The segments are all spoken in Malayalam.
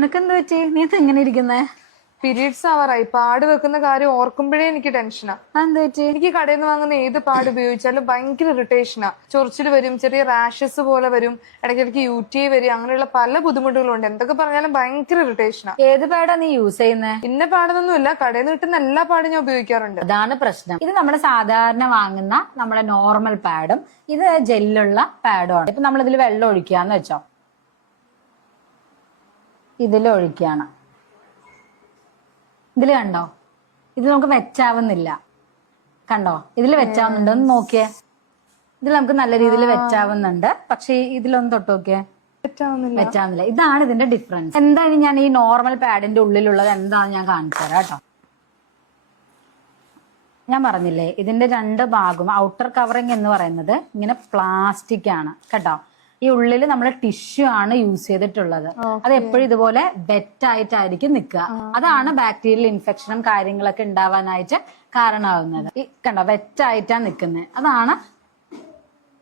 നിനക്കെന്ത് പറ്റി? നീ എങ്ങനെ ഇരിക്കുന്നേ? പീരീഡ്സ് ആവാറായി. പാട് വെക്കുന്ന കാര്യം ഓർക്കുമ്പോഴേ എനിക്ക് ടെൻഷനാ. എന്ത് പറ്റി? എനിക്ക് കടയിൽ നിന്ന് വാങ്ങുന്ന ഏത് പാട് ഉപയോഗിച്ചാലും ഭയങ്കര ഇറിറ്റേഷനാ. ചൊറിച്ചിൽ വരും, ചെറിയ റാഷസ് പോലെ വരും, ഇടയ്ക്കിടയ്ക്ക് UTI വരും, അങ്ങനെയുള്ള പല ബുദ്ധിമുട്ടുകളും ഉണ്ട്. എന്തൊക്കെ പറഞ്ഞാലും ഭയങ്കര ഇറിറ്റേഷനാ. ഏത് പാടാ നീ യൂസ് ചെയ്യുന്നത്? ഇന്ന പാടൊന്നുമില്ല, കടയിൽ നിന്ന് കിട്ടുന്ന എല്ലാ പാടും ഞാൻ ഉപയോഗിക്കാറുണ്ട്. അതാണ് പ്രശ്നം. ഇത് നമ്മുടെ സാധാരണ വാങ്ങുന്ന നമ്മുടെ നോർമൽ പാഡും ഇത് ജെല്ലുള്ള പാഡും ആണ്. ഇപ്പൊ നമ്മൾ ഇതിൽ വെള്ളം ഒഴിക്കാന്ന് വെച്ചോ, ഇതിലൊഴിക്കാണ്. ഇതിൽ കണ്ടോ, ഇത് നമുക്ക് വെച്ചാവുന്നില്ല. കണ്ടോ, ഇതിൽ വെച്ചാവുന്നുണ്ട്. ഒന്ന് നോക്കിയേ, ഇതിൽ നമുക്ക് നല്ല രീതിയിൽ വെച്ചാവുന്നുണ്ട്. പക്ഷെ ഇതിലൊന്ന് തൊട്ട് നോക്കിയേ, വെച്ചാവുന്നില്ല. ഇതാണ് ഇതിന്റെ ഡിഫറൻസ്. എന്തായാലും ഞാൻ ഈ നോർമൽ പാഡിന്റെ ഉള്ളിലുള്ളത് എന്താണെന്ന് ഞാൻ കാണിച്ചു തരാം കേട്ടോ. ഞാൻ പറഞ്ഞില്ലേ, ഇതിന്റെ രണ്ട് ഭാഗം ഔട്ടർ കവറിങ് എന്ന് പറയുന്നത് ഇങ്ങനെ പ്ലാസ്റ്റിക് ആണ് കേട്ടോ. ഈ ഉള്ളിൽ നമ്മൾ ടിഷ്യൂ ആണ് യൂസ് ചെയ്തിട്ടുള്ളത്. അത് എപ്പോഴും ഇതുപോലെ വെറ്റ് ആയിട്ടായിരിക്കും നിൽക്കുക. അതാണ് ബാക്ടീരിയൽ ഇൻഫെക്ഷനും കാര്യങ്ങളൊക്കെ ഉണ്ടാവാനായിട്ട് കാരണമാകുന്നത്. ഈ കണ്ടോ, വെറ്റ് ആയിട്ടാണ് നിൽക്കുന്നത്. അതാണ്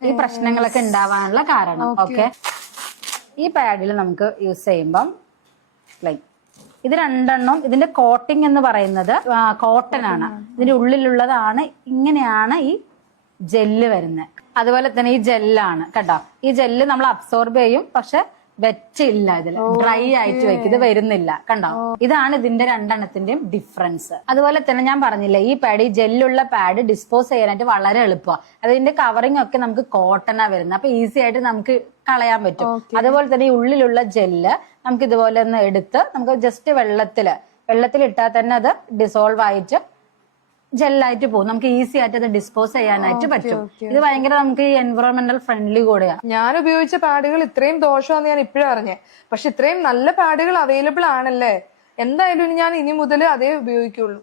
ഈ പ്രശ്നങ്ങളൊക്കെ ഉണ്ടാവാനുള്ള കാരണം. ഓക്കെ, ഈ പാഡിൽ നമുക്ക് യൂസ് ചെയ്യുമ്പം ഇത് രണ്ടെണ്ണം, ഇതിന്റെ കോട്ടിംഗ് എന്ന് പറയുന്നത് കോട്ടൺ ആണ്. ഇതിന്റെ ഉള്ളിലുള്ളതാണ്, ഇങ്ങനെയാണ് ഈ ജെല്ല് വരുന്നത്. അതുപോലെ തന്നെ ഈ ജെല്ലാണ് കേട്ടോ. ഈ ജെല്ല് നമ്മൾ അബ്സോർബ് ചെയ്യും, പക്ഷെ വെറ്റില്ല, ഇതിൽ ഡ്രൈ ആയിട്ട് വെക്കും, ഇത് വരുന്നില്ല. കണ്ടോ, ഇതാണ് ഇതിന്റെ രണ്ടെണ്ണത്തിന്റെയും ഡിഫറൻസ്. അതുപോലെ തന്നെ ഞാൻ പറഞ്ഞില്ലേ, ഈ പാഡ്, ഈ ജെല്ലുള്ള പാഡ് ഡിസ്പോസ് ചെയ്യാനായിട്ട് വളരെ എളുപ്പമാണ്. അതിന്റെ കവറിങ് ഒക്കെ നമുക്ക് കോട്ടണാ വരുന്നത്, അപ്പൊ ഈസി ആയിട്ട് നമുക്ക് കളയാൻ പറ്റും. അതുപോലെ തന്നെ ഈ ഉള്ളിലുള്ള ജെല്ല് നമുക്ക് ഇതുപോലെ ഒന്ന് എടുത്ത് നമുക്ക് ജസ്റ്റ് വെള്ളത്തിൽ ഇട്ടാൽ തന്നെ അത് ഡിസോൾവ് ആയിട്ട് ജെല്ലായിട്ട് പോകും. നമുക്ക് ഈസി ആയിട്ട് അത് ഡിസ്പോസ് ചെയ്യാനായിട്ട് പറ്റും. ഇത് ഭയങ്കര നമുക്ക് ഈ എൻവയോൺമെന്റൽ ഫ്രണ്ട്ലി കൂടെയാണ്. ഞാൻ ഉപയോഗിച്ച പാഡുകൾ ഇത്രയും ദോഷമാണെന്ന് ഞാൻ ഇപ്പോഴും അറിഞ്ഞേ. പക്ഷെ ഇത്രയും നല്ല പാഡുകൾ അവൈലബിൾ ആണല്ലേ. എന്തായാലും ഞാൻ ഇനി മുതൽ അതേ ഉപയോഗിക്കുള്ളൂ.